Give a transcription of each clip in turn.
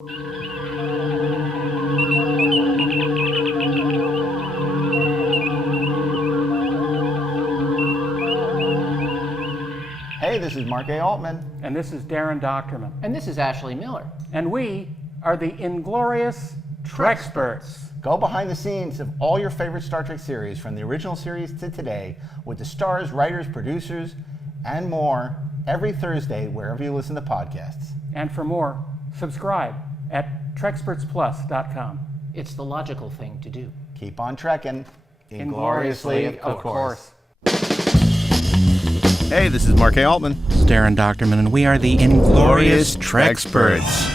Hey, this is Mark A. Altman. And this is DAREN DOCHTERMAN. And this is Ashley Miller. And we are the Inglorious TREKSPERTS. Go behind the scenes of all your favorite Star Trek series, from the original series to today, with the stars, writers, producers, and more, every Thursday, wherever you listen to podcasts. And for more, subscribe at TREKSPERTSPlus.com. It's the logical thing to do. Keep on trekking. Ingloriously, of course. Hey, this is Mark A. Altman. This is DAREN DOCHTERMAN, and we are the Inglorious TREKSPERTS.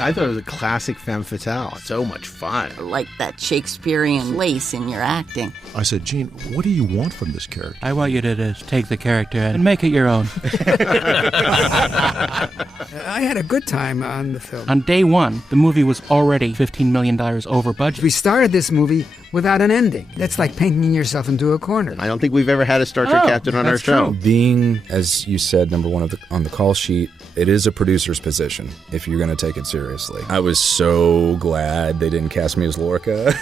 I thought it was a classic femme fatale. So much fun. Like that Shakespearean lace in your acting. I said, Gene, what do you want from this character? I want you to just take the character and make it your own. I had a good time on the film. On day one, the movie was already $15 million over budget. We started this movie without an ending. That's like painting yourself into a corner. I don't think we've ever had a Star Trek captain on our show. Being, as you said, number one on the call sheet, it is a producer's position if you're going to take it seriously. I was so glad they didn't cast me as Lorca.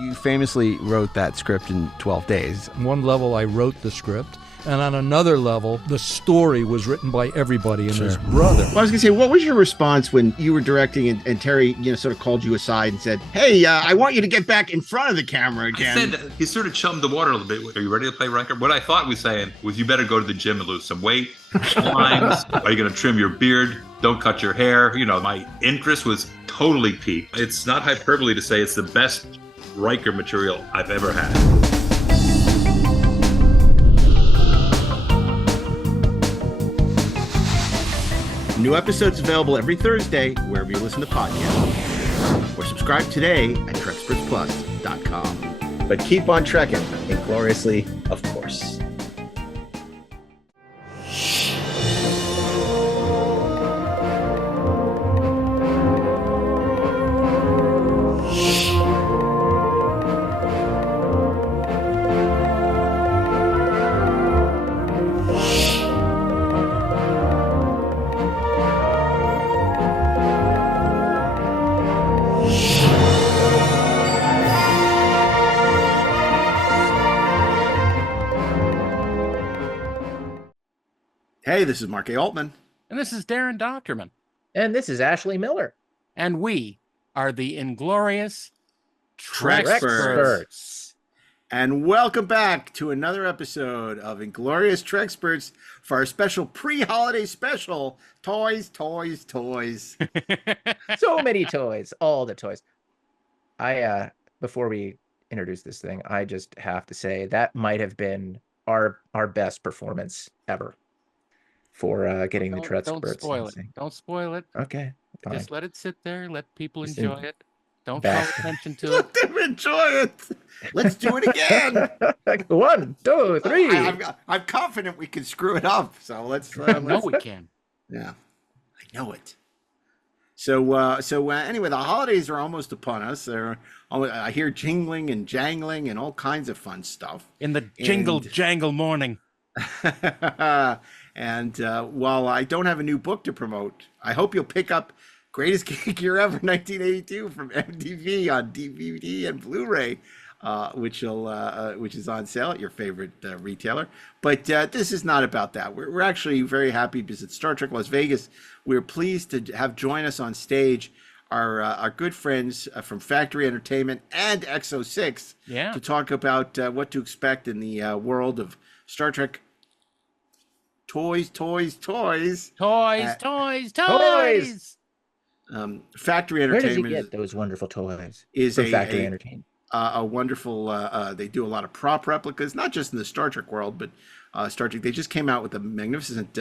You famously wrote that script in 12 days. On one level, I wrote the script, and on another level, the story was written by everybody and his brother. Well, I was going to say, what was your response when you were directing and Terry, sort of called you aside and said, hey, I want you to get back in front of the camera again? I said, he sort of chummed the water a little bit. Are you ready to play Riker? What I thought he was saying was, you better go to the gym and lose some weight. Lines. Are you going to trim your beard? Don't cut your hair. My interest was totally piqued. It's not hyperbole to say it's the best Riker material I've ever had. New episodes available every Thursday, wherever you listen to podcasts. Or subscribe today at TREKSPERTSPlus.com. But keep on trekking, ingloriously, of course. Hey, this is Mark A. Altman. And this is DAREN DOCHTERMAN. And this is Ashley Miller. And we are the Inglorious TREKSPERTS. And welcome back to another episode of Inglorious TREKSPERTS for our special pre-holiday special, Toys, Toys, Toys. So many toys, all the toys. Before we introduce this thing, I just have to say that might have been our best performance ever for getting the TREKSPERTS. Don't spoil it. Don't spoil it. Okay. Fine. Just let it sit there. Let people Just enjoy it. Don't call attention to it. Let them enjoy it. Let's do it again. 1, 2, 3. I'm confident we can screw it up. So let's. No, we can. Yeah, I know it. So anyway, the holidays are almost upon us. I hear jingling and jangling and all kinds of fun stuff. In the jangle morning. And while I don't have a new book to promote, I hope you'll pick up Greatest Geek Year Ever 1982 from MTV on DVD and Blu-ray, which is on sale at your favorite retailer. But this is not about that. We're actually very happy because at Star Trek Las Vegas, we're pleased to have join us on stage our good friends from Factory Entertainment and EXO-6 to talk about what to expect in the world of Star Trek. Toys. Factory Entertainment. Where did you get those wonderful toys? Is from Factory Entertainment. A wonderful. They do a lot of prop replicas, not just in the Star Trek world, but Star Trek. They just came out with a magnificent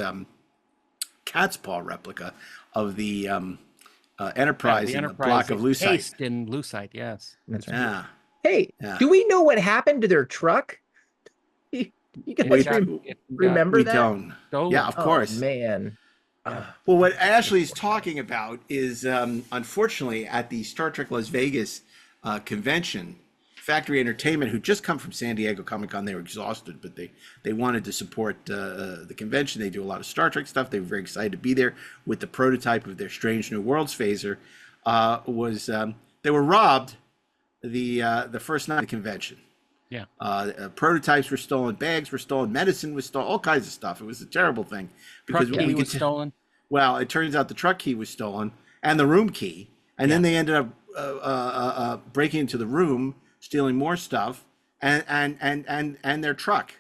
cat's paw replica of the Enterprise in the block of Lucite. Encased in Lucite, yes. That's right. Yeah. Hey, do we know what happened to their truck? You guys remember that? Don't. Yeah, of course. Oh, man. Well, what Ashley's talking about is, unfortunately, at the Star Trek Las Vegas convention, Factory Entertainment, who just come from San Diego Comic-Con. They were exhausted, but they wanted to support the convention. They do a lot of Star Trek stuff. They were very excited to be there with the prototype of their Strange New Worlds phaser. They were robbed the first night of the convention. Yeah. Prototypes were stolen, bags were stolen, medicine was stolen, all kinds of stuff. It was a terrible thing. Truck key was stolen. Well, it turns out the truck key was stolen and the room key. And then they ended up breaking into the room, stealing more stuff and their truck.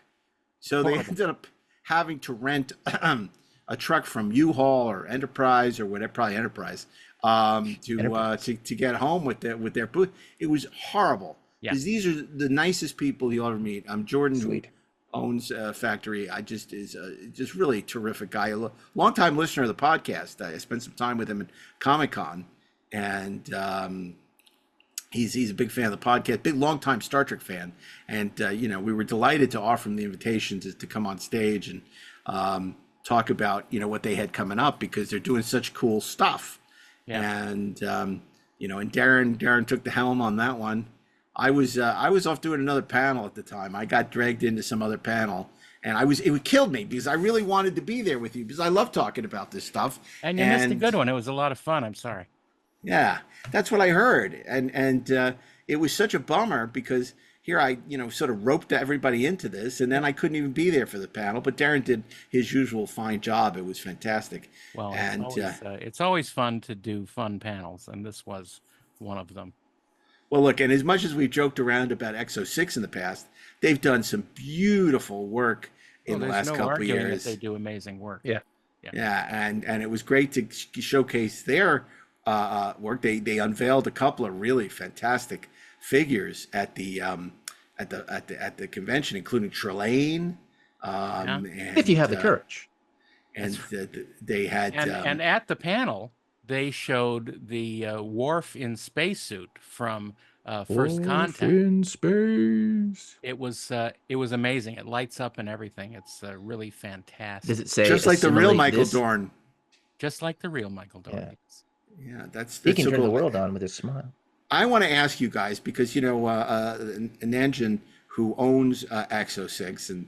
So they ended up having to rent a truck from U-Haul or Enterprise or whatever, probably Enterprise, to get home with their booth. It was horrible. Because these are the nicest people you'll ever meet. Jordan, Sweet. who owns Factory. Is just really terrific guy. A longtime listener of the podcast. I spent some time with him at Comic-Con, and he's a big fan of the podcast. Big longtime Star Trek fan, and we were delighted to offer him the invitation to come on stage and talk about what they had coming up, because they're doing such cool stuff. And and Darren took the helm on that one. I was off doing another panel at the time. I got dragged into some other panel, and it killed me because I really wanted to be there with you because I love talking about this stuff. And you missed a good one. It was a lot of fun. I'm sorry. Yeah, that's what I heard, and it was such a bummer because here I sort of roped everybody into this, and then I couldn't even be there for the panel. But Darren did his usual fine job. It was fantastic. Well, and it's always fun to do fun panels, and this was one of them. Well, look, and as much as we've joked around about EXO-6 in the past, they've done some beautiful work in the last couple of years. They do amazing work. Yeah, and it was great to showcase their work. They unveiled a couple of really fantastic figures at the convention, including Trelane. If you have the courage. And they had and at the panel, they showed the Worf in spacesuit from First Contact. In space. It was amazing. It lights up and everything. It's really fantastic. Does it say just like the real Michael this? Dorn? Just like the real Michael Dorn. Yeah, that's He can so turn cool. the world on with his smile. I want to ask you guys because Nanjan, who owns EXO-6 and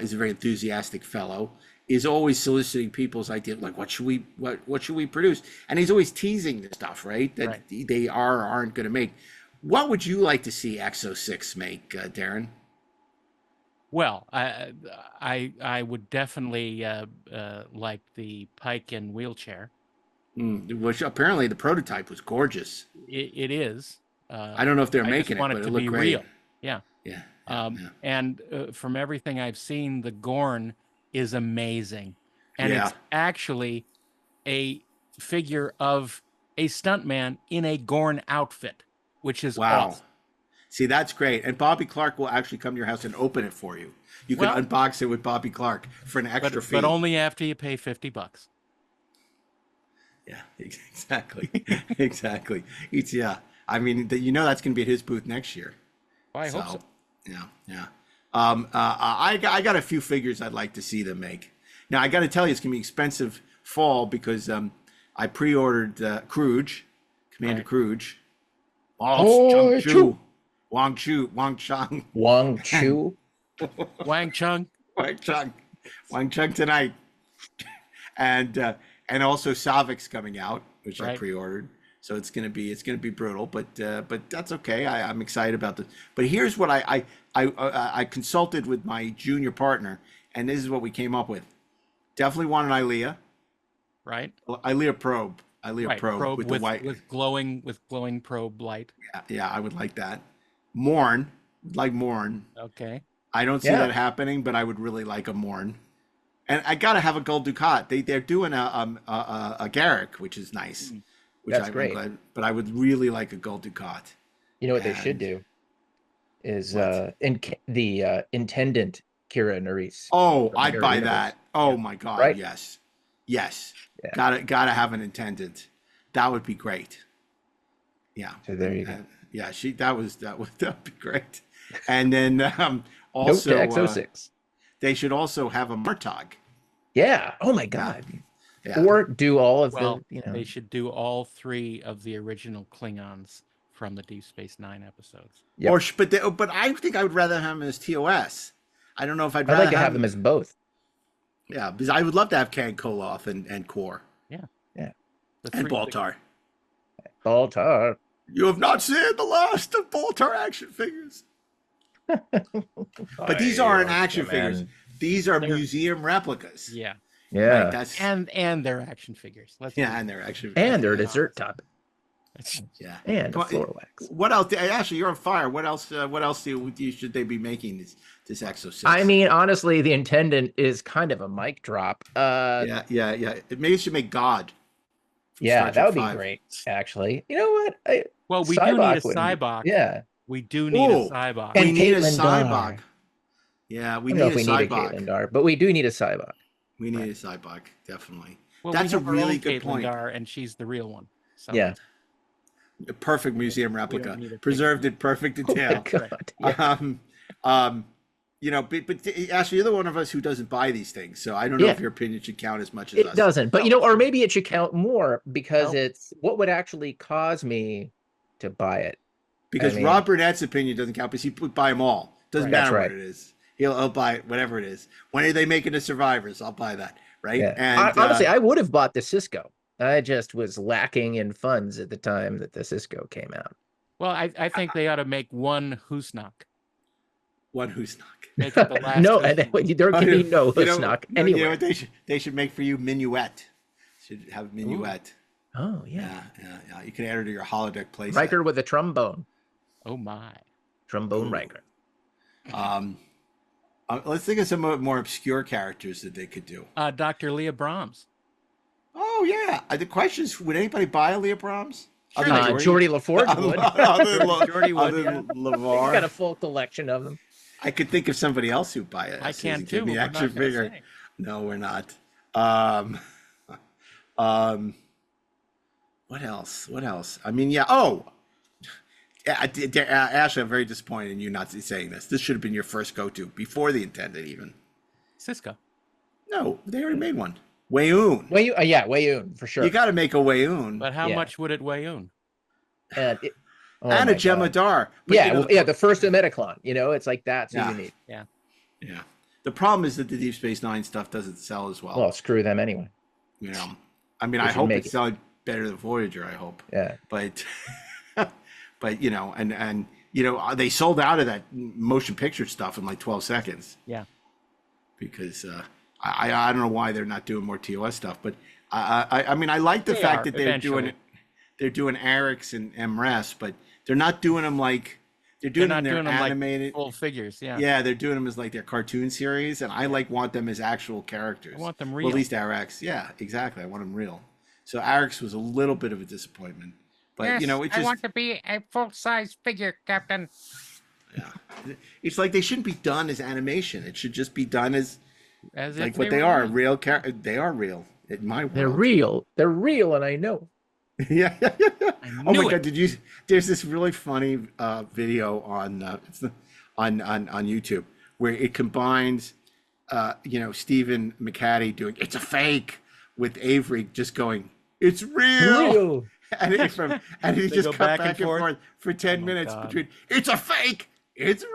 is a very enthusiastic fellow, is always soliciting people's idea, like what should we produce, and he's always teasing this stuff, right? That they are or aren't going to make. What would you like to see EXO-6 make, Darren? Well, I would definitely like the Pike in wheelchair. Which apparently the prototype was gorgeous. It is. I don't know if they're making it, but it looked great. Real. Yeah. And from everything I've seen, the Gorn is amazing, and it's actually a figure of a stuntman in a Gorn outfit, which is awesome. See, that's great. And Bobby Clark will actually come to your house and open it for you. You can unbox it with Bobby Clark for an extra fee. But only after you pay $50. Yeah, exactly. Exactly. I mean, that's going to be at his booth next year. Well, I hope so. Yeah. I got a few figures I'd like to see them make. Now, I got to tell you, it's going to be expensive fall because I pre-ordered Kruge, Commander Kruge. Wang Chu tonight. And also Savik's coming out, which I pre-ordered. So it's gonna be brutal, but that's okay. I'm excited about this. But here's what I consulted with my junior partner, and this is what we came up with. Definitely want an Ilea. Right. Ilea probe. Probe with the white with glowing probe light. Yeah, I would like that. Morn, Morn. Okay. I don't see that happening, but I would really like a Morn. And I gotta have a gold Ducat. They're doing a Garrick, which is nice. That's great. But I would really like a gold Ducat. You know what they should do is the intendant Kira Nerys. Oh, I'd buy that. Oh my God, right? Yes. Yeah. Gotta have an intendant. That would be great. Yeah. So there you go. Yeah, that would be great. And then also Note to EXO-6. They should also have a Martog. Yeah. Oh my God. Yeah. Or do all of They should do all three of the original Klingons from the Deep Space Nine episodes. Yep. But I think I would rather have them as TOS. I don't know if I'd I'd rather like to have them as both. Yeah, because I would love to have Kang, Koloth, and Kor. Yeah. And Baltar. Baltar. You have not seen the last of Baltar action figures. But these aren't action figures. These are museum replicas. Yeah. Yeah. Like that's, And they're action figures. and they're action And they're dessert topping. Yeah. And Come on, floor wax. What else? Ashley, you're on fire. What else? Should they be making this EXO-6? I mean, honestly, the Intendant is kind of a mic drop. Yeah. Maybe it should make God. Yeah, Star that would Trek be 5. great. Actually, you know what? Well, we do need a wouldn't- Cybok. Yeah. We do need a Cybok. And We need a Caitlin Dar. Cybok. Yeah, we I need don't know a if we need a Cybok. Caitlin Dar, but we do need a Cybok. We need a Cybok, definitely. Well, That's we a have our really own good Caitlin point. Dar, and she's the real one. So. Yeah. A perfect museum replica, need a preserved in perfect detail. Oh my God. Yeah. You know, but Ashley, you're the one of us who doesn't buy these things, so I don't know if your opinion should count as much as It us. doesn't, but you know, or maybe it should count more because it's what would actually cause me to buy it. Because I mean, Rob Burnett's opinion doesn't count because he would buy them all. Doesn't Right. matter That's what right. it is. He'll buy it, whatever it is. When are they making the Survivors? I'll buy that, right? Yeah. And Honestly, I would have bought the Cisco. I just was lacking in funds at the time that the Cisco came out. Well, I think they ought to make one Husnock. one who's not. Make it the last. No, Husnock. there can be no You know, Husnock You know anywhere. what they should make for you? Minuet. Should have Minuet. Oh, yeah. Yeah. You can add her to your holodeck playset. Riker with a trombone. Oh, my. Trombone Riker. Let's think of some more obscure characters that they could do. Dr. Leah Brahms. Oh, yeah. The question is, would anybody buy a Leah Brahms? Sure, Geordie LaForge would. Geordie would, Other than LeVar. He's got a full collection of them. I could think of somebody else who'd buy it. I Susan, can give too. me But we're action not gonna figure. say. No, we're not. What else? I mean, yeah. Oh, Ashley, I'm very disappointed in you not saying this. This should have been your first go-to before the Intended, even. Cisco. No, they already made one. Wayoon. Yeah, Wayoon for sure. You got to make a Wayoon. But how much would it weigh on? And, and a Jemadar. But, Yeah, you know, yeah, the first Metaclon. You know, it's like that's who you need. Yeah. Yeah. The problem is that the Deep Space Nine stuff doesn't sell as well. Well, screw them anyway. You know, I mean, They I should hope make it's it. selling better than Voyager. I hope. Yeah. But, but you know, and you know, they sold out of that motion picture stuff in like 12 seconds. Yeah. Because I don't know why they're not doing more TOS stuff, but I mean, I like the fact that they're doing Arix and MRES, but they're not doing them like they're doing them animated like full figures. Yeah. Yeah, they're doing them as like their cartoon series, and I want them as actual characters. I want them real. Well, at least Arix. Yeah, exactly. I want them real. So Arix was a little bit of a disappointment, but you know, it just I want to be a full-size figure, Captain. yeah, it's like they shouldn't be done as animation. It should just be done as like if what they they were are. real. They are real in my world. They're real. They're real, and I know. Yeah. Oh my knew God! There's this really funny video on YouTube where it combines, you know, Stephen McCaddy doing "It's a fake" with Avery just going, "It's real," and he just go cut back and forth for 10 minutes God. between "It's a fake," "It's real."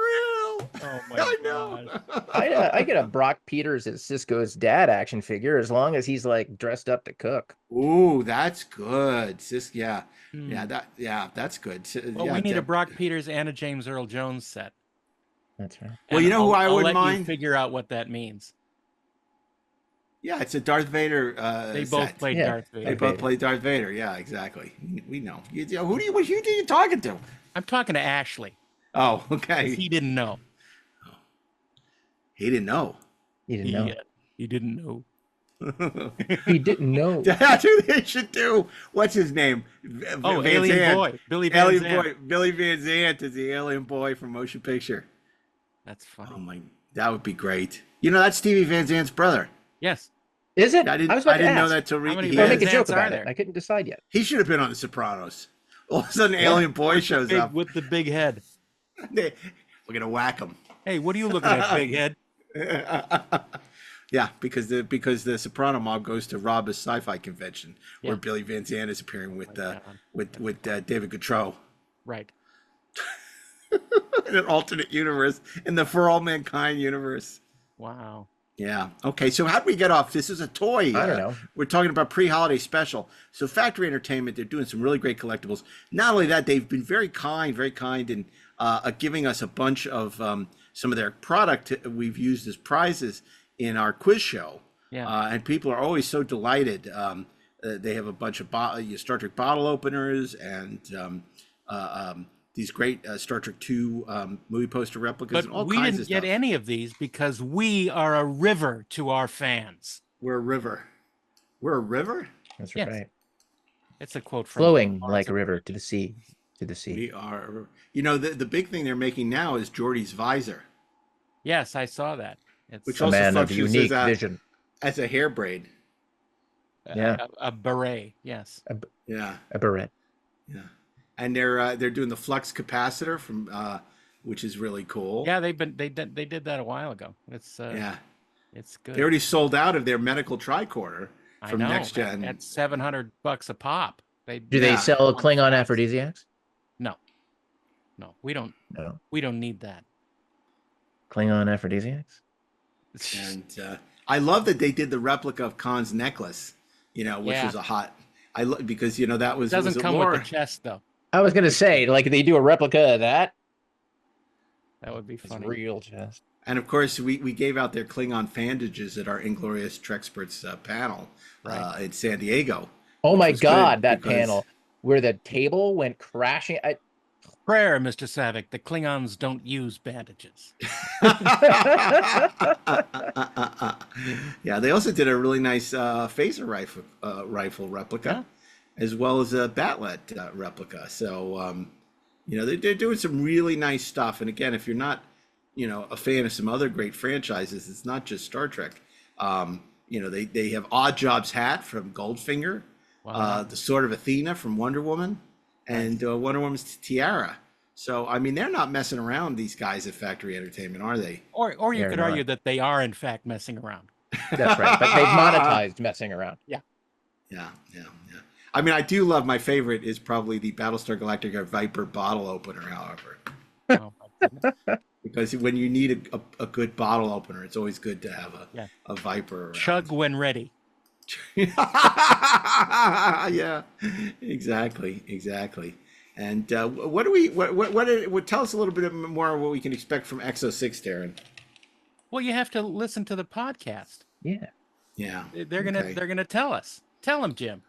Oh my I know. I get a Brock Peters as Cisco's dad action figure as long as he's like dressed up to cook. Ooh, that's good. Yeah, Hmm. that's good. Well, yeah, we need a Brock Peters and a James Earl Jones set. That's right. Well, you know who I I'll wouldn't let you mind? figure out what that means. Yeah, it's a Darth Vader. They both set. played Yeah. Darth Vader. They both play Darth Vader. Yeah, exactly. We know. Who are you talking to? I'm talking to Ashley. Oh, okay. He didn't know. He didn't know. He didn't know. Yeah, he didn't know. He didn't know. That's what they should do. What's his name? Oh, Van Alien Zandt. Boy. Billy Van Alien Zandt. Boy. Billy Van Zandt is the alien boy from Motion Picture. That's funny. Oh my, that would be great. You know, that's Stevie Van Zandt's brother. Yes. Is it? I didn't was about to know ask. that till How many We'll Van make a joke Zandts are about there? it. I couldn't decide yet. He should have been on The Sopranos. All of a sudden, Alien Boy shows up. With the big head. We're gonna whack him. Hey, what are you looking at, big head? Yeah, because the Soprano mob goes to rob a sci-fi convention where Yeah. Billy Van Zandt is appearing with God. David Gautreaux. Right. In an alternate universe, in the For All Mankind universe. Wow. Yeah. Okay. So how do we get off? This is a toy. I don't know. We're talking about pre-holiday special. So Factory Entertainment, they're doing some really great collectibles. Not only that, they've been very kind in giving us a bunch of some of their product we've used as prizes in our quiz show. Yeah. And people are always so delighted. They have a bunch of Star Trek bottle openers and these great Star Trek 2 movie poster replicas But and all we kinds didn't of get stuff. any of these because we are a river to our fans. We're a river. We're a river? That's Yes. right. It's a quote from Flowing like a river to the sea. To the sea. We are. You know, the big thing they're making now is Geordi's visor, Yes, I saw that. It's which A also man of functions unique as vision. as a hair braid. Yeah. a beret. Yes. Yeah, A beret. yeah. And they're doing the flux capacitor from, which is really cool. Yeah, they did that a while ago. It's Yeah. it's good. They already sold out of their medical tricorder I from know, Next Gen. at $700 a pop. Do they sell Klingon aphrodisiacs? No, we don't. No. We don't need that. Klingon aphrodisiacs? And I love that they did the replica of Khan's necklace, which Yeah. was a hot. Because that was It doesn't was a come lore. with the chest though. I was gonna say, like, they do a replica of that. That would be It's funny. real chest. And of course, we gave out their Klingon fandages at our Inglorious TREKSPERTS panel in San Diego. Oh which my was God, good that because- panel where the table went crashing. Prayer, Mr. Savick. The Klingons don't use bandages. Yeah, they also did a really nice phaser rifle replica, as well as a batlet replica. So, they're doing some really nice stuff. And again, if you're not, a fan of some other great franchises, it's not just Star Trek. They have Odd Jobs hat from Goldfinger, Wow. the Sword of Athena from Wonder Woman, and Wonder Woman's tiara. So, I mean, they're not messing around, these guys at Factory Entertainment, are they? Or you They're could not. argue that they are in fact messing around. That's right. But they've monetized messing around. Yeah. Yeah. I mean, I do love, my favorite is probably the Battlestar Galactica Viper bottle opener, however. Oh, my goodness. Because when you need a good bottle opener, it's always good to have a Viper around. Chug when ready. Yeah, exactly. And what tell us a little bit more of what we can expect from EXO-6, Darren. Well, you have to listen to the podcast. Yeah. Yeah. They're gonna tell us. Tell them, Jim.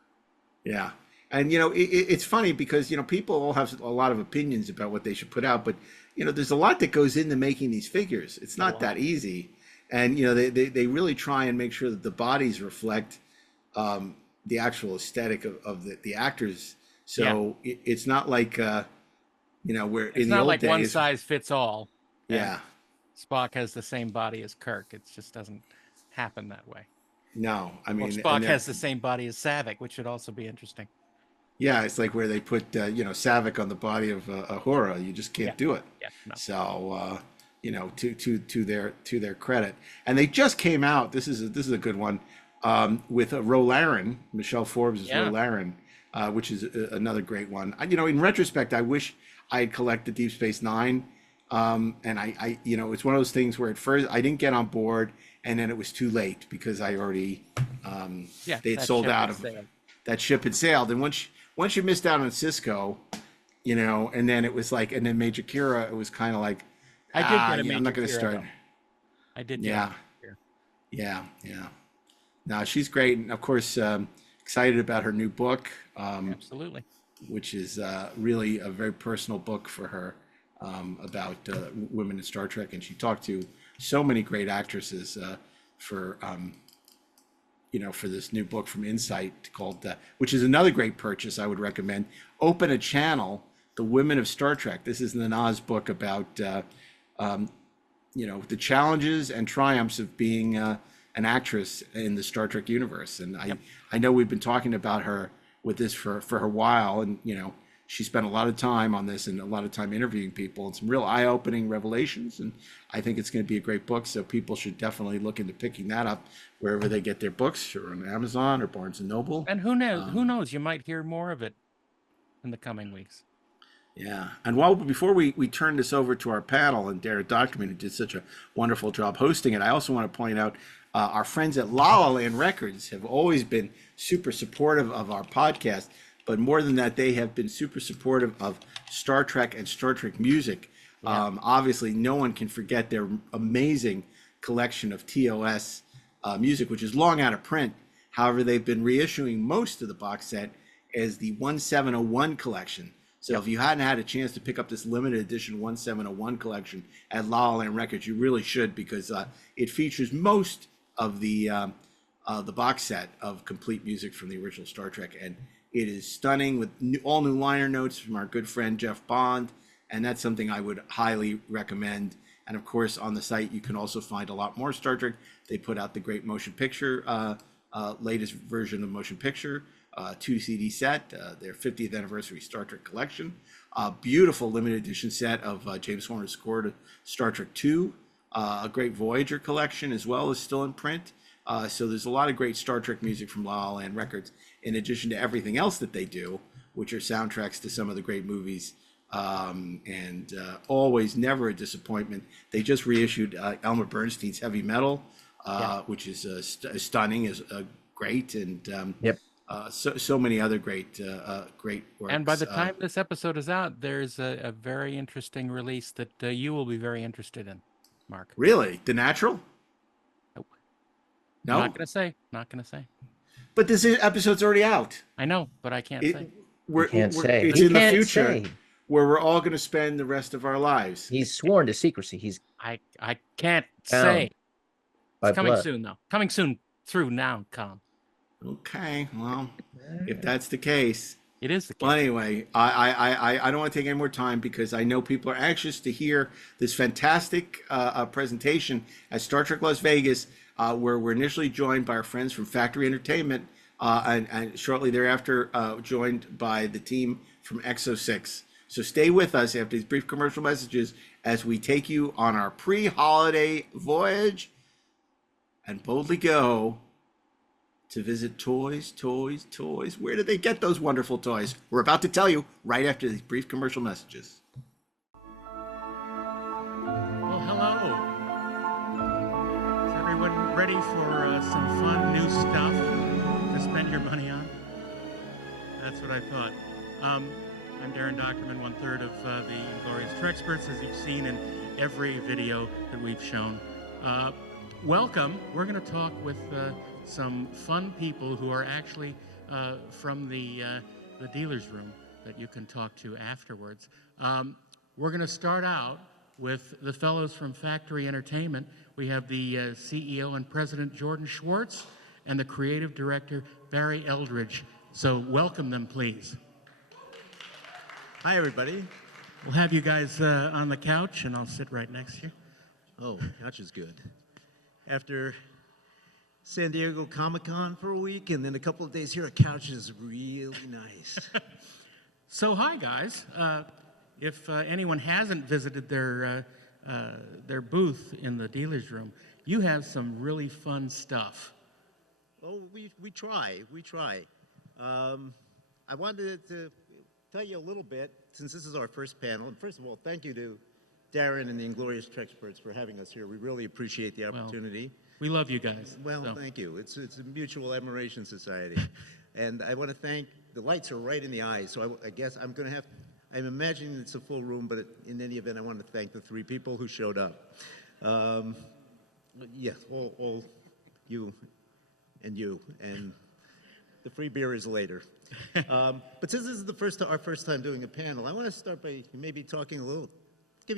Yeah. And, it's funny because, people all have a lot of opinions about what they should put out, but, there's a lot that goes into making these figures. It's not that easy. And, they really try and make sure that the bodies reflect the actual aesthetic of the actors. So it's not like, where It's in the not old like days. one size fits all. Yeah. Spock has the same body as Kirk. It just doesn't happen that way. No, I mean, Or Spock has the same body as Savick, which should also be interesting. Yeah, it's like where they put, Savick on the body of Uhura. You just can't do it. Yeah, no. So, to their credit, and they just came out. This is a good one with Rolaren, Michelle Forbes' Rolaren, which is another great one. In retrospect, I wish I had collected Deep Space Nine, and I it's one of those things where at first I didn't get on board, and then it was too late because I already they had sold out of that ship had sailed, and once you missed out on Cisco, and then it was like, and then Major Kira, it was kind of like, I did get a Major I'm not going to Kira, start. though. I did. Yeah. Get a Major Kira. Yeah. No, she's great, and of course, excited about her new book. Absolutely. Which is really a very personal book for her about women in Star Trek, and she talked to so many great actresses for this new book from Insight called, which is another great purchase I would recommend. Open a Channel, The Women of Star Trek. This is Nana's book about, the challenges and triumphs of being an actress in the Star Trek universe. And I know we've been talking about her with this for a while, and, she spent a lot of time on this and a lot of time interviewing people and some real eye-opening revelations. And I think it's going to be a great book. So people should definitely look into picking that up wherever they get their books, or on Amazon or Barnes and Noble. And who knows? You might hear more of it in the coming weeks. Yeah. And before we turn this over to our panel and Darren Docterman, who did such a wonderful job hosting it, I also want to point out our friends at La La Land Records have always been super supportive of our podcast. But more than that, they have been super supportive of Star Trek and Star Trek music. Yeah. Obviously, no one can forget their amazing collection of TOS music, which is long out of print. However, they've been reissuing most of the box set as the 1701 collection. So if you hadn't had a chance to pick up this limited edition 1701 collection at La La Land Records, you really should, because it features most of the box set of complete music from the original Star Trek. And it is stunning with all new liner notes from our good friend Jeff Bond. And that's something I would highly recommend. And of course, on the site, you can also find a lot more Star Trek. They put out the great motion picture, latest version of motion picture, 2 CD set, their 50th anniversary Star Trek collection, a beautiful limited edition set of James Horner's score to Star Trek II, a great Voyager collection as well is still in print. So there's a lot of great Star Trek music from La La Land Records, in addition to everything else that they do, which are soundtracks to some of the great movies. And always never a disappointment. They just reissued Elmer Bernstein's Heavy Metal, which is stunning, is great, and so many other great works. And by the time this episode is out, there's a very interesting release that you will be very interested in, Mark. Really? The Natural? Nope. No? Not gonna say. But this episode's already out. I know, but I can't say. It's in the future, where we're all going to spend the rest of our lives. He's sworn to secrecy. I can't say. It's coming soon, though. Coming soon through now, Colin. Okay, well, if that's the case. It is the case. Well, anyway, I don't want to take any more time, because I know people are anxious to hear this fantastic presentation at Star Trek Las Vegas, where we're initially joined by our friends from Factory Entertainment, and shortly thereafter joined by the team from EXO-6. So stay with us after these brief commercial messages as we take you on our pre-holiday voyage and boldly go to visit Toys. Where did they get those wonderful toys? We're about to tell you right after these brief commercial messages. Well, hello. Is everyone ready for some fun new stuff to spend your money on? That's what I thought. I'm Darren Docterman, one-third of the Inglorious TREKSPERTS, as you've seen in every video that we've shown. Welcome. We're going to talk with some fun people who are actually from the dealer's room that you can talk to afterwards. We're going to start out with the fellows from Factory Entertainment. We have the CEO and President Jordan Schwartz and the creative director Barry Eldridge. So welcome them, please. Hi, everybody. We'll have you guys on the couch, and I'll sit right next to you. Oh, couch is good. After San Diego Comic-Con for a week and then a couple of days here, a couch is really nice. So, hi, guys. If anyone hasn't visited their booth in the dealer's room, you have some really fun stuff. Oh, we try. I wanted to tell you a little bit, since this is our first panel. And first of all, thank you to Darren and the Inglorious TREKSPERTS for having us here. We really appreciate the opportunity. Well, we love you guys. Well, thank you. It's a mutual admiration society. And I want to thank, the lights are right in the eyes, so I guess I'm going to have, I'm imagining it's a full room, but in any event, I want to thank the three people who showed up. Yes, all you, and the free beer is later. But since this is our first time doing a panel, I want to start by maybe giving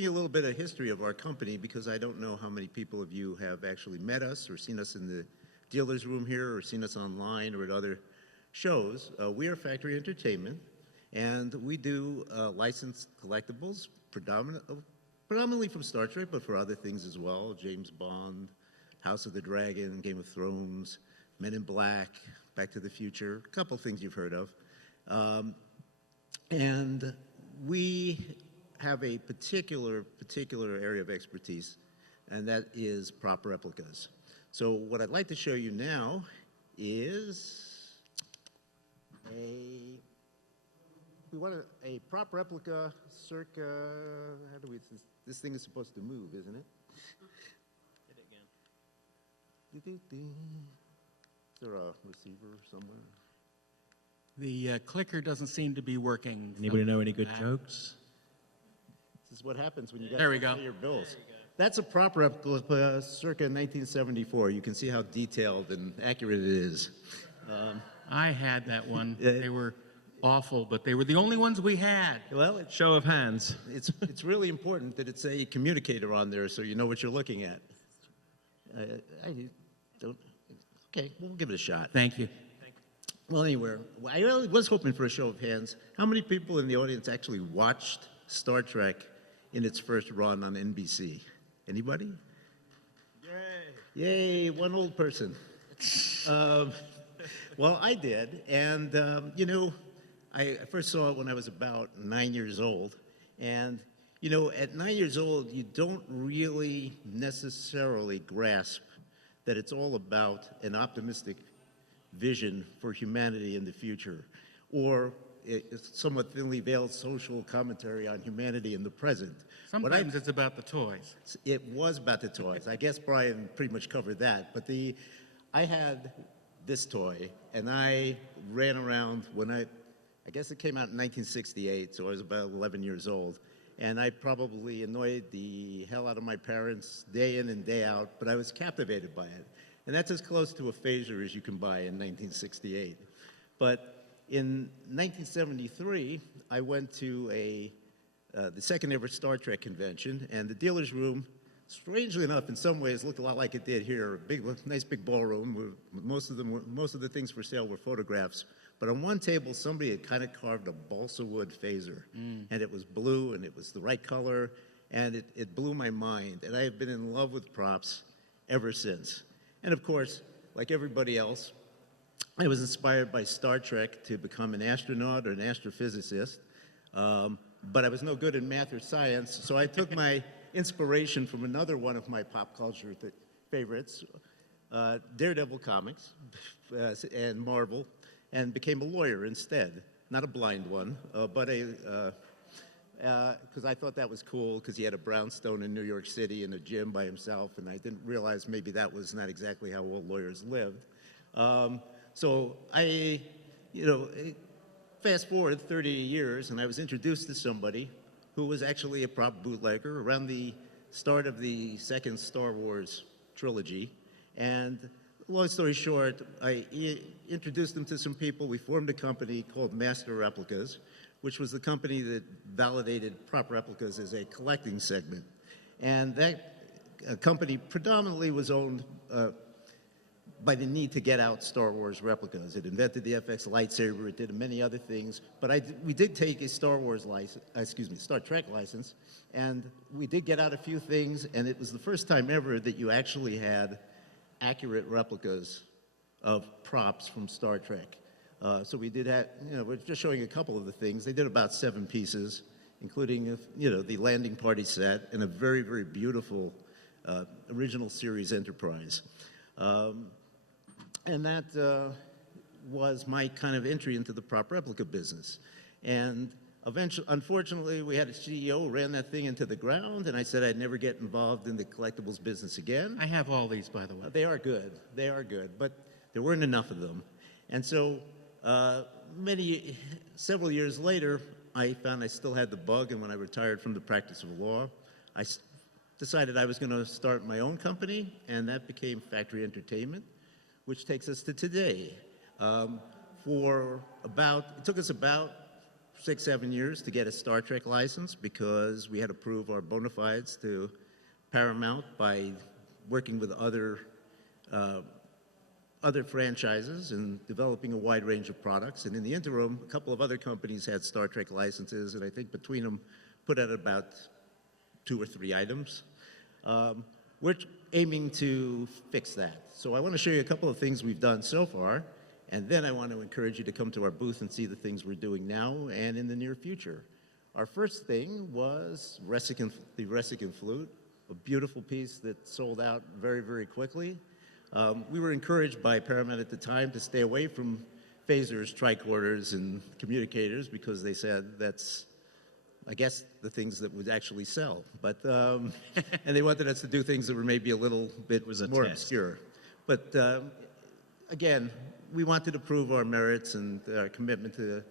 you a little bit of history of our company, because I don't know how many people of you have actually met us or seen us in the dealer's room here or seen us online or at other shows. We are Factory Entertainment, and we do licensed collectibles, predominantly from Star Trek, but for other things as well. James Bond, House of the Dragon, Game of Thrones, Men in Black, Back to the Future, a couple things you've heard of. And we have a particular area of expertise, and that is prop replicas. So what I'd like to show you now is we want a prop replica circa, how do we, this thing is supposed to move, isn't it? Hit it again. Is there a receiver somewhere? The clicker doesn't seem to be working. Anybody know any good jokes? This is what happens when you There we got to go. pay your bills. That's a prop replica circa 1974. You can see how detailed and accurate it is. I had that one. They were awful, but they were the only ones we had. Well, Show of hands. it's really important that it's a communicator on there so you know what you're looking at. I don't. Okay, we'll give it a shot. Thank you. Well, anyway, I really was hoping for a show of hands. How many people in the audience actually watched Star Trek in its first run on NBC? Anybody? Yay! Yay! One old person. Well, I did, and you know, I first saw it when I was about 9 years old, and you know, at 9 years old, you don't really necessarily grasp that it's all about an optimistic vision for humanity in the future, or it's somewhat thinly veiled social commentary on humanity in the present. Sometimes it's about the toys. It was about the toys. I guess Brian pretty much covered that. But I had this toy, and I ran around when I guess it came out in 1968, so I was about 11 years old. And I probably annoyed the hell out of my parents day in and day out, but I was captivated by it. And that's as close to a phaser as you can buy in 1968. But in 1973, I went to the second ever Star Trek convention, and the dealer's room, strangely enough, in some ways looked a lot like it did here, a big, nice big ballroom. Where most of the things for sale were photographs. But on one table, somebody had kind of carved a balsa wood phaser, and it was blue, and it was the right color, and it blew my mind. And I have been in love with props ever since. And of course, like everybody else, I was inspired by Star Trek to become an astronaut or an astrophysicist, but I was no good in math or science, so I took my inspiration from another one of my pop culture favorites, Daredevil comics and Marvel, and became a lawyer instead. Not a blind one, but because I thought that was cool because he had a brownstone in New York City in a gym by himself, and I didn't realize maybe that was not exactly how all lawyers lived. So I, you know, fast forward 30 years, and I was introduced to somebody who was actually a prop bootlegger around the start of the second Star Wars trilogy. And long story short, I introduced him to some people. We formed a company called Master Replicas, which was the company that validated prop replicas as a collecting segment. And that company predominantly was owned by the need to get out Star Wars replicas. It invented the FX lightsaber, it did many other things, but we did take a Star Trek license, and we did get out a few things, and it was the first time ever that you actually had accurate replicas of props from Star Trek. So we did have, you know, we're just showing a couple of the things. They did about 7 pieces, including, you know, the landing party set and a very, very beautiful original series Enterprise. And that was my kind of entry into the prop replica business. And eventually, unfortunately, we had a CEO who ran that thing into the ground, and I said I'd never get involved in the collectibles business again. I have all these, by the way. They are good. They are good, but there weren't enough of them. And so several years later, I found I still had the bug, and when I retired from the practice of law, I decided I was going to start my own company, and that became Factory Entertainment, which takes us to today. It took us about 6-7 years to get a Star Trek license because we had to prove our bona fides to Paramount by working with other franchises and developing a wide range of products. And in the interim, a couple of other companies had Star Trek licenses, and I think between them put out about 2 or 3 items. We're aiming to fix that. So I want to show you a couple of things we've done so far, and then I want to encourage you to come to our booth and see the things we're doing now and in the near future. Our first thing was the Resican flute, a beautiful piece that sold out very, very quickly. We were encouraged by Paramount at the time to stay away from phasers, tricorders, and communicators because they said that's, I guess, the things that would actually sell. But and they wanted us to do things that were maybe a little bit more obscure. But again, we wanted to prove our merits and our commitment to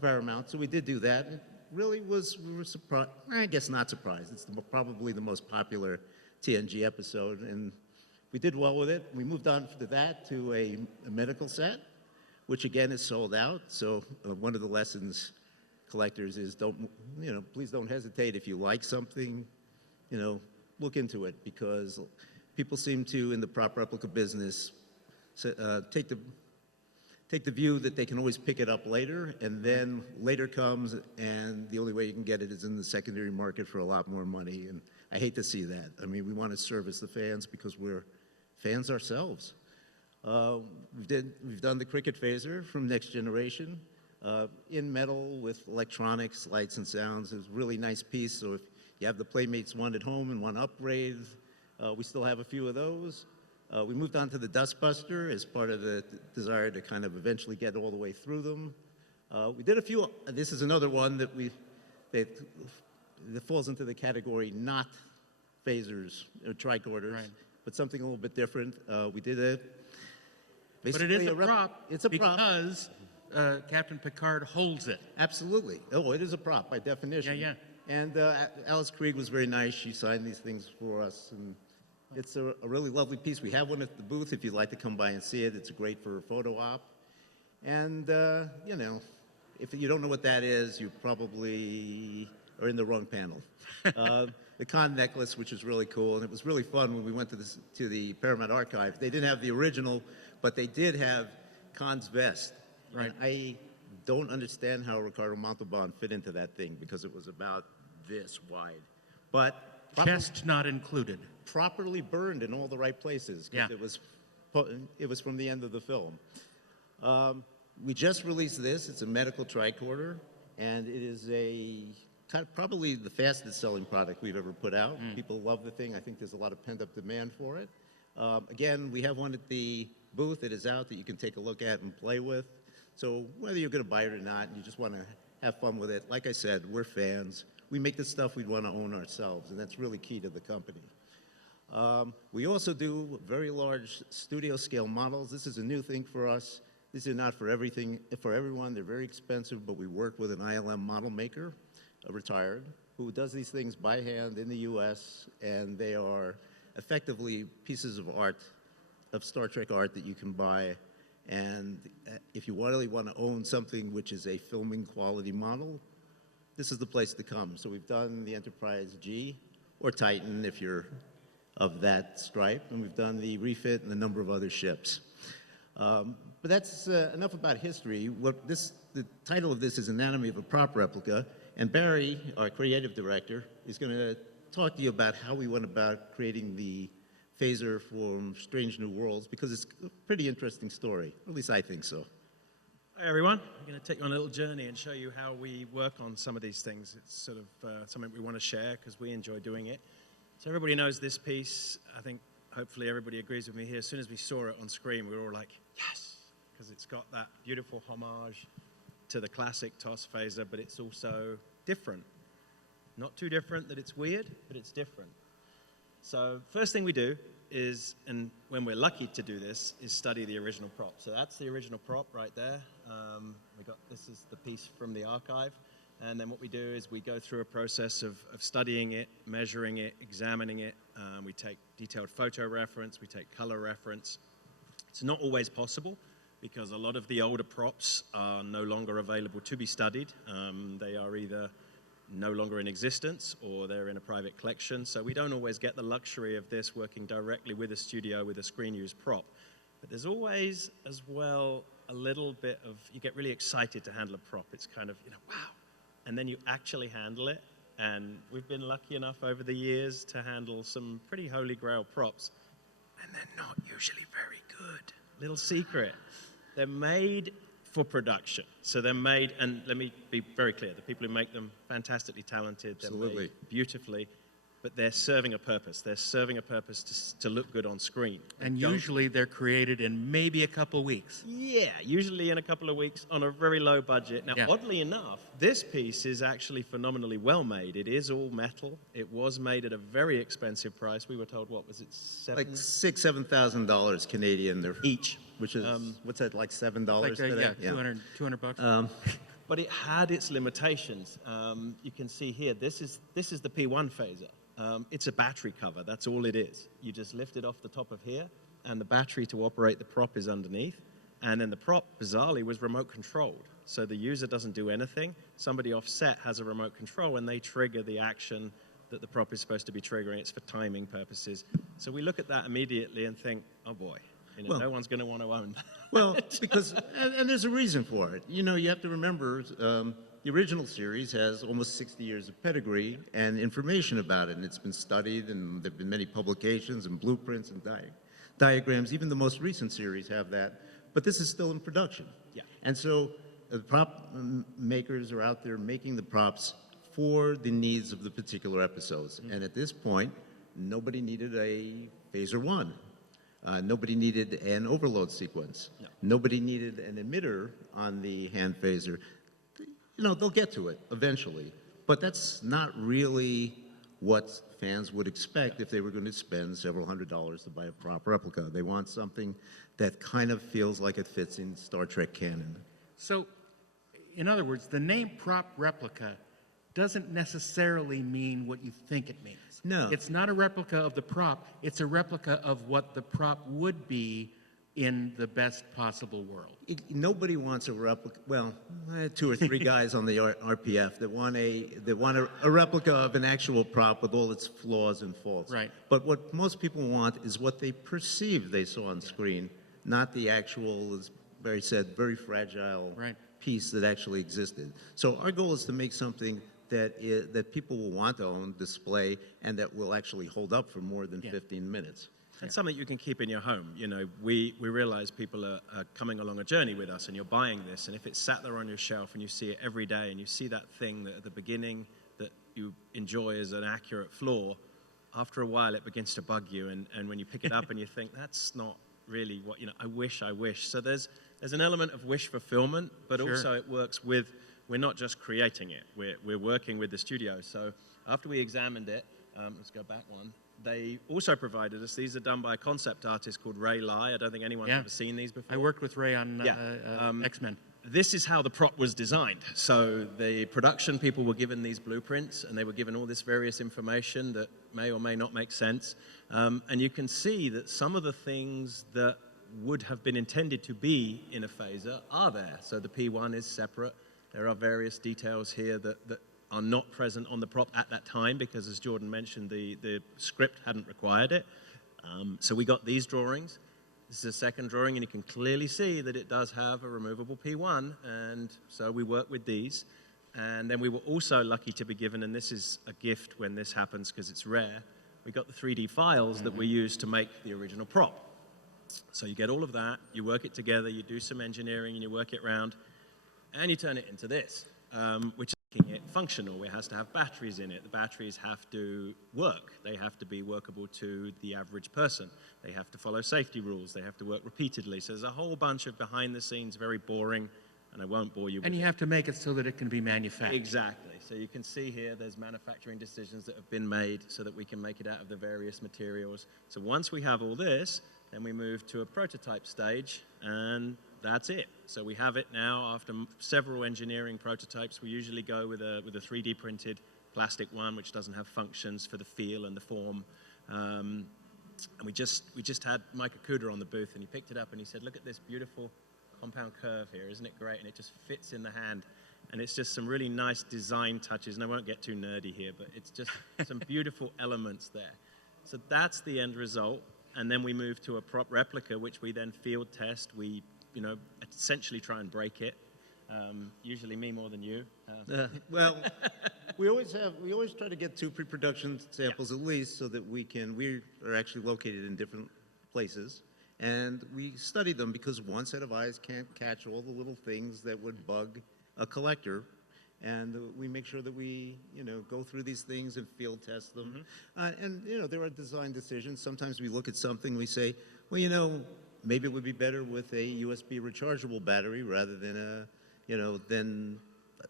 Paramount, so we did do that. It really was, we were surprised, I guess not surprised. It's probably the most popular TNG episode, and we did well with it. We moved on to that to a medical set, which again is sold out. So one of the lessons collectors is please don't hesitate if you like something, look into it, because people seem to, in the prop replica business, take the view that they can always pick it up later, and then later comes, and the only way you can get it is in the secondary market for a lot more money, and I hate to see that. I mean, we want to service the fans because we're fans ourselves. We've done the Cricket Phaser from Next Generation in metal with electronics, lights, and sounds. It's a really nice piece, so if you have the Playmates one at home and want to upgrade, we still have a few of those. We moved on to the Dustbuster as part of the desire to kind of eventually get all the way through them. We did a few, this is another one that that falls into the category not phasers or tricorders, but something a little bit different. We did a, but it is a prop. It's a prop. Because Captain Picard holds it. Absolutely. Oh, it is a prop by definition. Yeah. And Alice Krieg was very nice. She signed these things for us, and it's a really lovely piece. We have one at the booth if you'd like to come by and see it. It's great for a photo op. And, if you don't know what that is, you probably are in the wrong panel. The Khan necklace, which is really cool, and it was really fun when we went to the Paramount Archive. They didn't have the original, but they did have Khan's vest. Right. And I don't understand how Ricardo Montalban fit into that thing because it was about this wide. But chest not included. Properly burned in all the right places. Yeah. It was from the end of the film. We just released this. It's a medical tricorder, and it is probably the fastest selling product we've ever put out. People love the thing. I think there's a lot of pent-up demand for it. Again, we have one at the booth that is out that you can take a look at and play with. So whether you're going to buy it or not, and you just want to have fun with it, like I said, we're fans. We make the stuff we'd want to own ourselves, and that's really key to the company. We also do very large studio scale models. This is a new thing for us. These are not for everyone. They're very expensive, but we work with an ILM model maker, retired, who does these things by hand in the US, and they are effectively pieces of art, of Star Trek art that you can buy. And if you really want to own something which is a filming quality model, this is the place to come. So we've done the Enterprise G, or Titan if you're of that stripe, and we've done the refit and a number of other ships. But that's enough about history. The title of this is Anatomy of a Prop Replica, and Barry, our creative director, is going to talk to you about how we went about creating the phaser from Strange New Worlds, because it's a pretty interesting story. At least I think so. Hi, everyone. I'm going to take you on a little journey and show you how we work on some of these things. It's sort of something we want to share because we enjoy doing it. So everybody knows this piece. I think hopefully everybody agrees with me here. As soon as we saw it on screen, we were all like, yes, because it's got that beautiful homage to the classic TOS phaser, but it's also different. Not too different that it's weird, but it's different. So first thing we do is, and when we're lucky to do this, is study the original prop. So that's the original prop right there. This is the piece from the archive. And then what we do is we go through a process of studying it, measuring it, examining it. We take detailed photo reference, we take color reference. It's not always possible because a lot of the older props are no longer available to be studied. They are either no longer in existence or they're in a private collection. So we don't always get the luxury of this working directly with a studio with a screen used prop. But there's always as well a little bit of, you get really excited to handle a prop. It's kind of, wow. And then you actually handle it. And we've been lucky enough over the years to handle some pretty holy grail props. And they're not usually very good. Little secret. They're made for production. So they're made, and let me be very clear, the people who make them, fantastically talented. They're Absolutely. made beautifully. but they're serving a purpose. They're serving a purpose to look good on screen. And usually they're created in maybe a couple weeks. Yeah, usually in a couple of weeks on a very low budget. Now, oddly enough, this piece is actually phenomenally well made. It is all metal. It was made at a very expensive price. We were told, what was it, like $7,000 Canadian. They're each, which is what's that, like $7 like, today? yeah, 200 bucks. But it had its limitations. You can see here, this is the P1 phaser. It's a battery cover, that's all it is. You just lift it off the top of here, and the battery to operate the prop is underneath. And then the prop, bizarrely, was remote controlled. So the user doesn't do anything. Somebody offset has a remote control, and they trigger the action that the prop is supposed to be triggering. It's for timing purposes. So we look at that immediately and think, oh boy, no one's going to want to own that. Well, because, and there's a reason for it. You have to remember, the original series has almost 60 years of pedigree and information about it, and it's been studied, and there have been many publications and blueprints and diagrams. Even the most recent series have that, but this is still in production. Yeah. And so the prop makers are out there making the props for the needs of the particular episodes. And at this point, nobody needed a phaser 1. Nobody needed an overload sequence. No. Nobody needed an emitter on the hand phaser. They'll get to it eventually, but that's not really what fans would expect if they were going to spend several $100s to buy a prop replica. They want something that kind of feels like it fits in Star Trek canon. So, in other words, the name prop replica doesn't necessarily mean what you think it means. No. It's not a replica of the prop, it's a replica of what the prop would be in the best possible world. Nobody wants a replica. Well, I had 2 or 3 guys on the RPF that want a replica of an actual prop with all its flaws and faults. Right. But what most people want is what they perceive they saw on screen, not the actual, as Barry said, very fragile piece that actually existed. So our goal is to make something that people will want to own, display, and that will actually hold up for more than 15 minutes. And something you can keep in your home. We realize people are coming along a journey with us, and you're buying this, and if it's sat there on your shelf and you see it every day, and you see that thing that at the beginning that you enjoy as an accurate flaw, after a while it begins to bug you, and when you pick it up and you think, that's not really what, I wish. So there's an element of wish fulfillment, but also it works with, we're not just creating it, we're working with the studio. So after we examined it, let's go back one, they also provided us, these are done by a concept artist called Ray Lai. I don't think anyone's ever seen these before. I worked with Ray on X-Men. This is how the prop was designed. So the production people were given these blueprints, and they were given all this various information that may or may not make sense. And you can see that some of the things that would have been intended to be in a phaser are there. So the P1 is separate. There are various details here that are not present on the prop at that time because, as Jordan mentioned, the script hadn't required it. So we got these drawings. This is a second drawing, and you can clearly see that it does have a removable P1, and so we work with these. And then we were also lucky to be given, and this is a gift when this happens because it's rare, we got the 3D files that we used to make the original prop. So you get all of that, you work it together, you do some engineering, and you work it around, and you turn it into this, which is making it functional. It has to have batteries in it. The batteries have to work. They have to be workable to the average person. They have to follow safety rules. They have to work repeatedly. So there's a whole bunch of behind the scenes, very boring, and I won't bore you with And you have to make it so that it can be manufactured. Exactly. So you can see here there's manufacturing decisions that have been made so that we can make it out of the various materials. So once we have all this, then we move to a prototype stage, and that's it. So we have it now after several engineering prototypes. We usually go with a 3D printed plastic one, which doesn't have functions for the feel and the form. And we just had Mike Okuda on the booth, and he picked it up and he said, look at this beautiful compound curve here, isn't it great? And it just fits in the hand. And it's just some really nice design touches, and I won't get too nerdy here, but it's just some beautiful elements there. So that's the end result. And then we move to a prop replica, which we then field test. We, essentially try and break it. Usually me more than you. Well, we always try to get 2 pre-production samples at least, so that we are actually located in different places, and we study them because one set of eyes can't catch all the little things that would bug a collector, And we make sure that we, go through these things and field test them. And, there are design decisions. Sometimes we look at something, we say, well, maybe it would be better with a USB rechargeable battery rather than than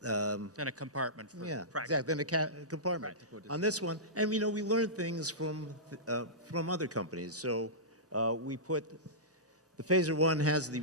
a compartment. For exactly. Than a compartment. On this one, and we learn things from other companies. So we put. The Phaser 1 has the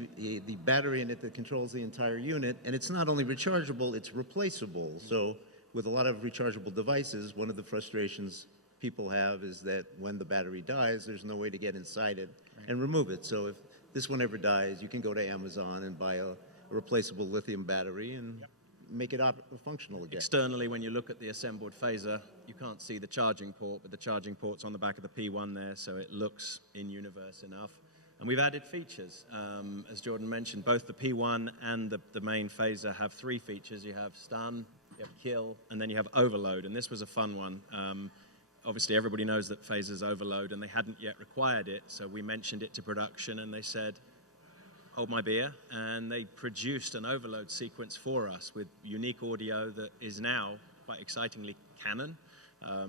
battery in it that controls the entire unit, and it's not only rechargeable, it's replaceable. So with a lot of rechargeable devices, one of the frustrations people have is that when the battery dies, there's no way to get inside it and remove it. So if this one ever dies, you can go to Amazon and buy a replaceable lithium battery and make it functional again. Externally, when you look at the assembled Phaser, you can't see the charging port, but the charging port's on the back of the P1 there, so it looks in universe enough. And we've added features. As Jordan mentioned, both the P1 and the main Phaser have 3 features. You have stun, you have kill, and then you have overload. And this was a fun one. Obviously, everybody knows that Phasers overload, and they hadn't yet required it. So we mentioned it to production, and they said, hold my beer. And they produced an overload sequence for us with unique audio that is now, quite excitingly, canon.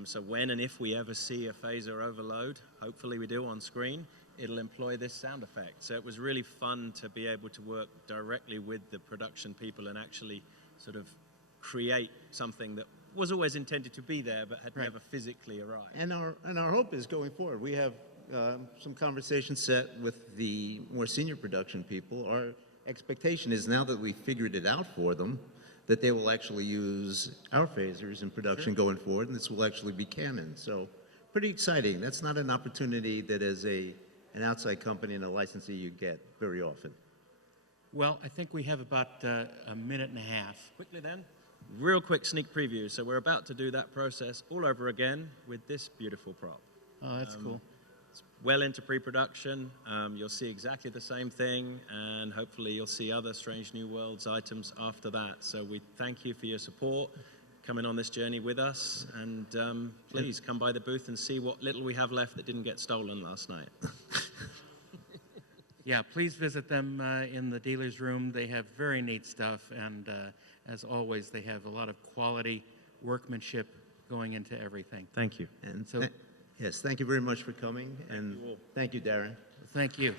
So when and if we ever see a Phaser overload, hopefully we do on screen, it'll employ this sound effect. So it was really fun to be able to work directly with the production people and actually sort of create something that was always intended to be there but had never physically arrived. And our hope is going forward. We have some conversations set with the more senior production people. Our expectation is now that we figured it out for them, that they will actually use our phasers in production going forward, and this will actually be canon. So pretty exciting. That's not an opportunity that as an outside company and a licensee you get very often. Well, I think we have about a minute and a half. Quickly then, real quick sneak preview. So we're about to do that process all over again with this beautiful prop. Oh, that's cool. It's well into pre-production. You'll see exactly the same thing, and hopefully you'll see other Strange New Worlds items after that. So we thank you for your support, coming on this journey with us, and please come by the booth and see what little we have left that didn't get stolen last night. Yeah, please visit them in the dealer's room. They have very neat stuff, and as always, they have a lot of quality workmanship going into everything. Thank you. And so, yes, thank you very much for coming, and thank you, Darren. Thank you.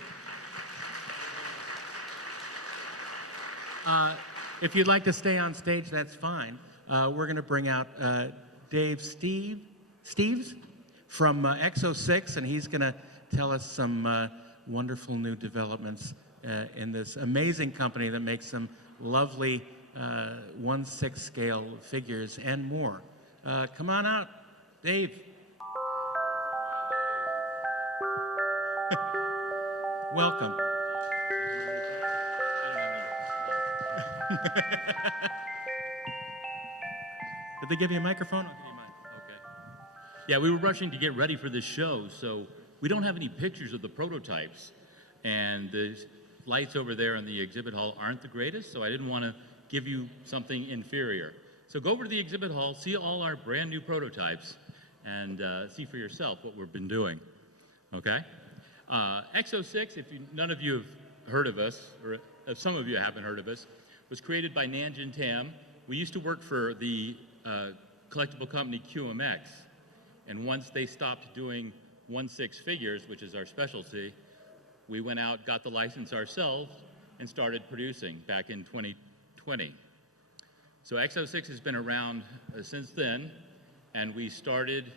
If you'd like to stay on stage, that's fine. We're going to bring out Dave Steves from EXO-6, and he's going to tell us some wonderful new developments in this amazing company that makes some lovely 1/6 scale figures and more. Come on out, Dave. Welcome. Did they give you a microphone? I'll give you mine. Okay. Yeah, we were rushing to get ready for this show, so we don't have any pictures of the prototypes. And the lights over there in the exhibit hall aren't the greatest, so I didn't want to give you something inferior. So go over to the exhibit hall, see all our brand new prototypes, and see for yourself what we've been doing. Okay? EXO-6, if none of you have heard of us, or if some of you haven't heard of us, was created by Nanjin Tam. We used to work for the collectible company QMX, and once they stopped doing 1/6 figures, which is our specialty, we went out, got the license ourselves, and started producing back in 2020. So EXO-6 has been around since then, and we started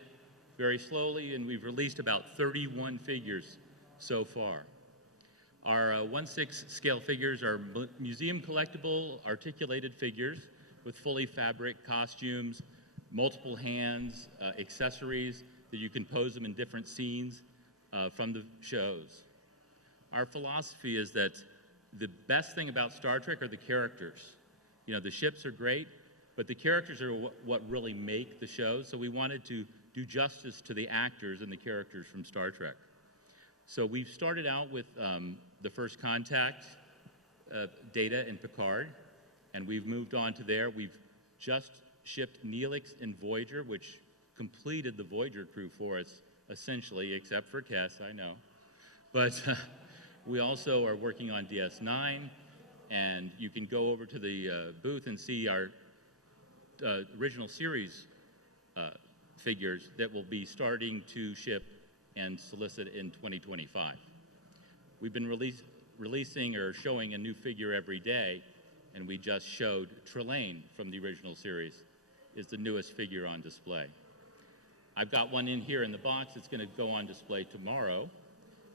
very slowly, and we've released about 31 figures so far. Our 1/6 scale figures are museum collectible articulated figures with fully fabric costumes, multiple hands, accessories that you can pose them in different scenes from the shows. Our philosophy is that the best thing about Star Trek are the characters. You know, the ships are great, but the characters are what really make the show. So we wanted to do justice to the actors and the characters from Star Trek. So we've started out with the First Contact, Data and Picard, and we've moved on to there. We've just shipped Neelix and Voyager, which completed the Voyager crew for us, essentially, except for Kes, I know. But we also are working on DS9, and you can go over to the booth and see our original series figures that will be starting to ship and solicit in 2025. We've been releasing or showing a new figure every day, and we just showed Trelane from the original series is the newest figure on display. I've got one in here in the box that's going to go on display tomorrow,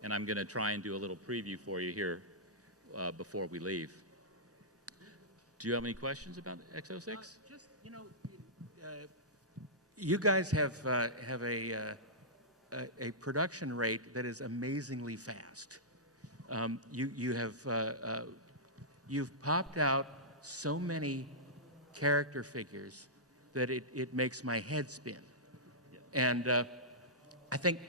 and I'm going to try and do a little preview for you here before we leave. Do you have any questions about EXO-6? Just, you know, you guys have a production rate that is amazingly fast. You've popped out so many character figures that it makes my head spin. And I think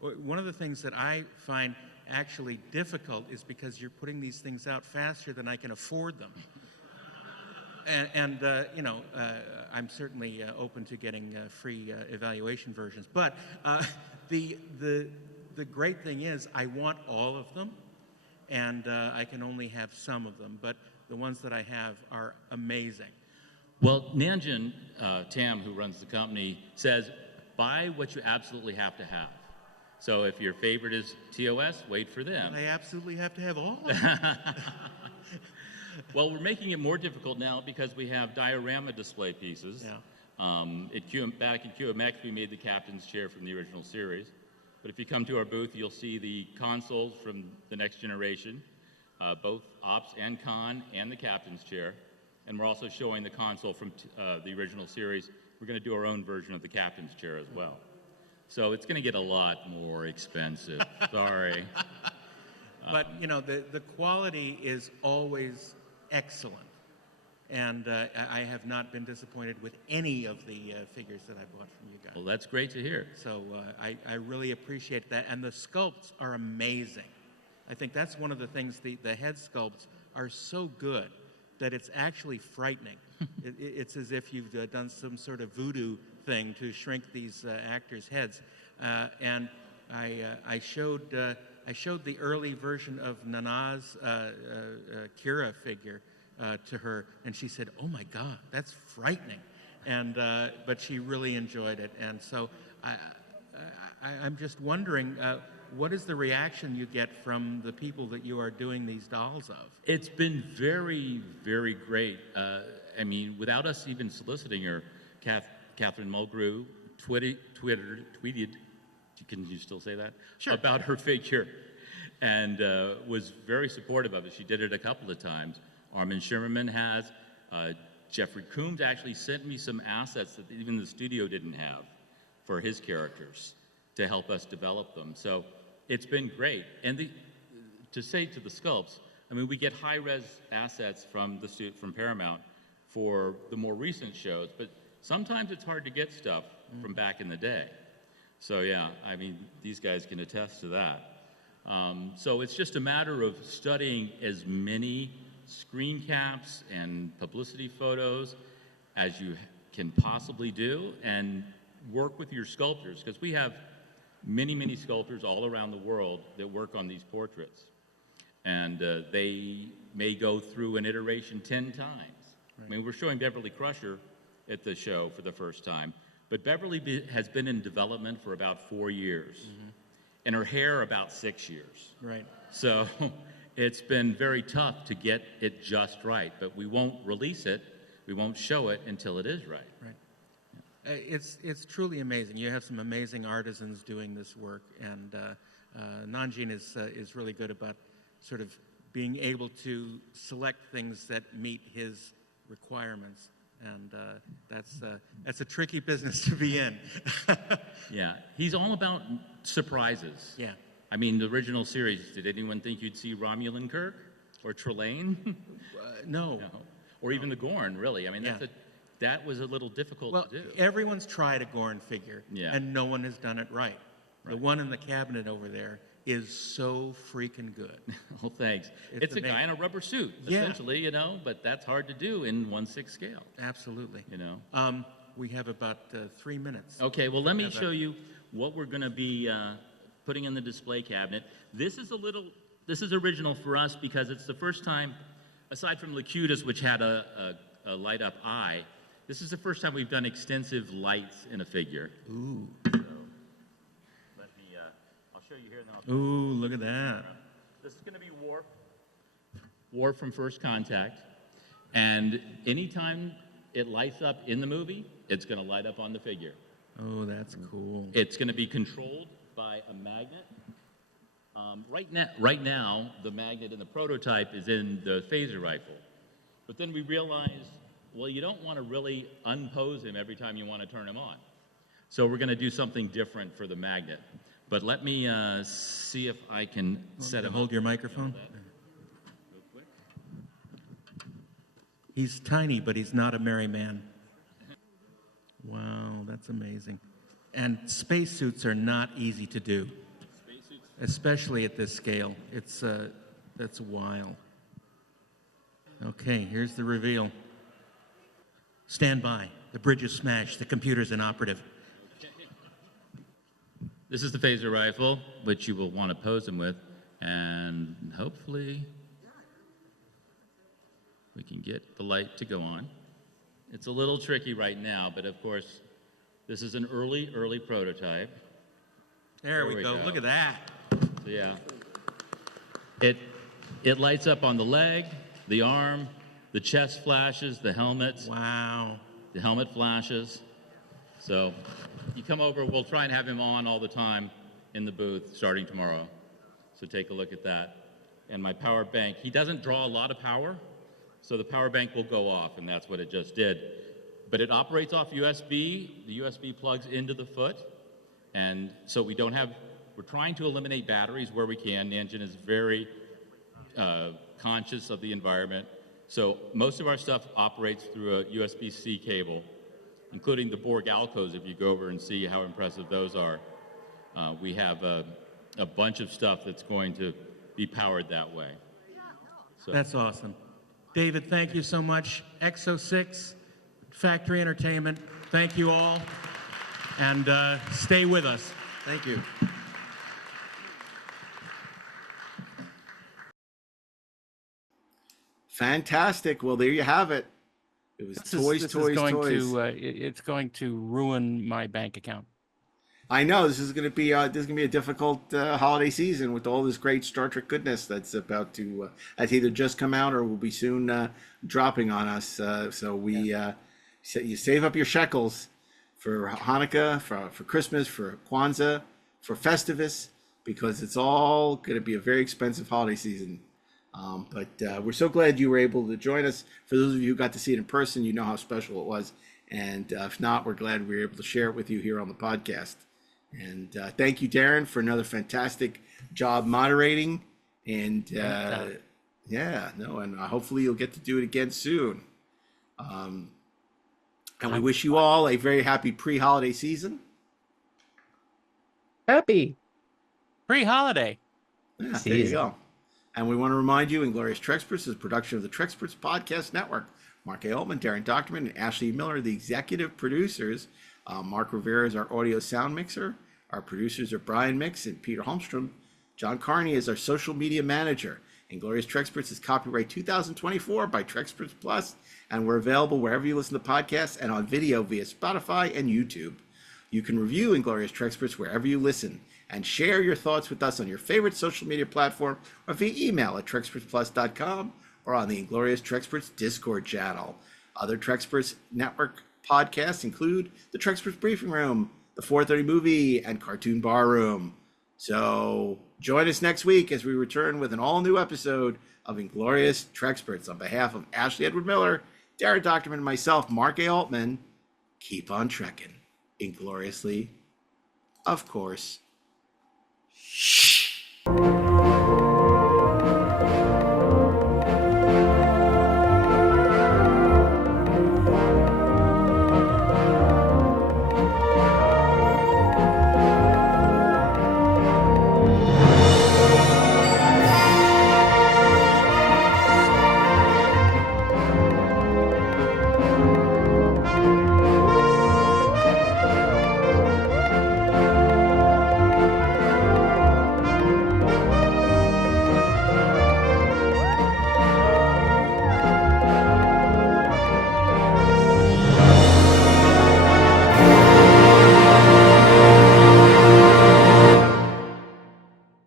one of the things that I find actually difficult is because you're putting these things out faster than I can afford them. And you know, I'm certainly open to getting free evaluation versions. But the great thing is I want all of them, and I can only have some of them. But the ones that I have are amazing. Well, Nanjin Tam, who runs the company, says, buy what you absolutely have to have. So if your favorite is TOS, wait for them. I absolutely have to have all of them. Well, we're making it more difficult now because we have diorama display pieces. Yeah. Back at QMX, we made the captain's chair from the original series. But if you come to our booth, you'll see the consoles from the next generation, both Ops and Con, and the captain's chair. And we're also showing the console from the original series. We're going to do our own version of the captain's chair as well. So it's going to get a lot more expensive. Sorry. But, you know, the quality is always excellent. And I have not been disappointed with any of the figures that I bought from you guys. Well, that's great to hear. So I really appreciate that. And the sculpts are amazing. I think that's one of the things, the head sculpts are so good that it's actually frightening. It's as if you've done some sort of voodoo thing to shrink these actors' heads. And I showed the early version of Nana's Kira figure to her, and she said, "Oh my God, that's frightening," and but she really enjoyed it. And so I'm just wondering, what is the reaction you get from the people that you are doing these dolls of? It's been very, very great. I mean, without us even soliciting her, Catherine Mulgrew tweeted, can you still say that? Sure. About her figure, and was very supportive of it. She did it a couple of times. Armin Shimmerman has. Jeffrey Coombs actually sent me some assets that even the studio didn't have for his characters to help us develop them. So it's been great. And to say to the sculpts, I mean, we get high-res assets from Paramount for the more recent shows, but sometimes it's hard to get stuff from back in the day. So yeah, I mean, these guys can attest to that. So it's just a matter of studying as many screen caps and publicity photos as you can possibly do, and work with your sculptors, because we have many, many sculptors all around the world that work on these portraits. And they may go through an iteration 10 times. Right. I mean, we're showing Beverly Crusher at the show for the first time, but Beverly has been in development for about 4 years, and her hair about 6 years. Right. So it's been very tough to get it just right, but we won't release it, we won't show it until it is right. Right. It's truly amazing. You have some amazing artisans doing this work, and Nanjin is really good about sort of being able to select things that meet his requirements, and that's a tricky business to be in. Yeah, he's all about surprises. Yeah. I mean, the original series, did anyone think you'd see Romulan Kirk or Trelane? No. Or even the Gorn, really. I mean, that was a little difficult to do. Everyone's tried a Gorn figure, Yeah. and no one has done it right. The one in the cabinet over there is so freaking good. Well, thanks. It's a guy in a rubber suit, essentially, you know, but that's hard to do in 1/6 scale. Absolutely. You know. We have about 3 minutes. Okay, well, let me show you what we're going to be putting in the display cabinet. This is original for us because it's the first time, aside from Locutus, which had a light-up eye, This is the first time we've done extensive lights in a figure. Ooh. So let me, I'll show you here. And then I'll Ooh, look at that. This is going to be War from First Contact. And anytime it lights up in the movie, it's going to light up on the figure. Oh, that's cool. It's going to be controlled by a magnet. Right now, the magnet in the prototype is in the phaser rifle. But then we realized, well, you don't want to really unpose him every time you want to turn him on. So we're going to do something different for the magnet. But let me see if I can set him. Hold your microphone. He's tiny, but he's not a merry man. Wow, that's amazing. And spacesuits are not easy to do, especially at this scale. It's that's wild. Okay, here's the reveal. Stand by. The bridge is smashed. The computer's inoperative. This is the phaser rifle, which you will want to pose him with, and hopefully we can get the light to go on. It's a little tricky right now, but of course, this is an early prototype. There we go. Look at that. So yeah, it lights up on the leg, the arm, the chest flashes, the helmet. Wow. The helmet flashes. So you come over, we'll try and have him on all the time in the booth starting tomorrow. So take a look at that. And my power bank, he doesn't draw a lot of power, so the power bank will go off, and that's what it just did. But it operates off USB. The USB plugs into the foot. And so we're trying to eliminate batteries where we can. The engine is very conscious of the environment. So most of our stuff operates through a USB-C cable, including the Borg Alcos, if you go over and see how impressive those are. We have a bunch of stuff that's going to be powered that way. So. That's awesome. David, thank you so much. EXO-6, Factory Entertainment, thank you all. And stay with us. Thank you. Fantastic. Well, there you have it. It was toys. It's going to ruin my bank account. I know this is going to be a difficult holiday season with all this great Star Trek goodness that's about to that's either just come out or will be soon dropping on us. So you save up your shekels for Hanukkah, for Christmas, for Kwanzaa, for Festivus, because it's all going to be a very expensive holiday season. But we're so glad you were able to join us. For those of you who got to see it in person, you know how special it was. And if not, we're glad we were able to share it with you here on the podcast. And thank you, Darren, for another fantastic job moderating. And and hopefully you'll get to do it again soon. And we wish you all a very happy pre-holiday season. Happy pre-holiday. Yeah, there you go. And we want to remind you, Inglorious Treksperts is a production of the Treksperts Podcast Network. Mark A. Altman, Darren Docterman, and Ashley Miller, the executive producers. Mark Rivera is our audio sound mixer. Our producers are Brian Mix and Peter Holmstrom. John Carney is our social media manager. Inglorious Treksperts is copyright 2024 by Treksperts Plus, and we're available wherever you listen to podcasts and on video via Spotify and YouTube. You can review Inglorious Treksperts wherever you listen and share your thoughts with us on your favorite social media platform or via email at trekspertsplus.com or on the Inglorious Treksperts Discord channel. Other Treksperts Network podcasts include the Treksperts Briefing Room, the 4:30 Movie, and Cartoon Bar Room. So join us next week as we return with an all-new episode of Inglorious Treksperts. On behalf of Ashley Edward Miller, Darren Docterman, and myself, Mark A. Altman, keep on trekking. Ingloriously, of course. Shh.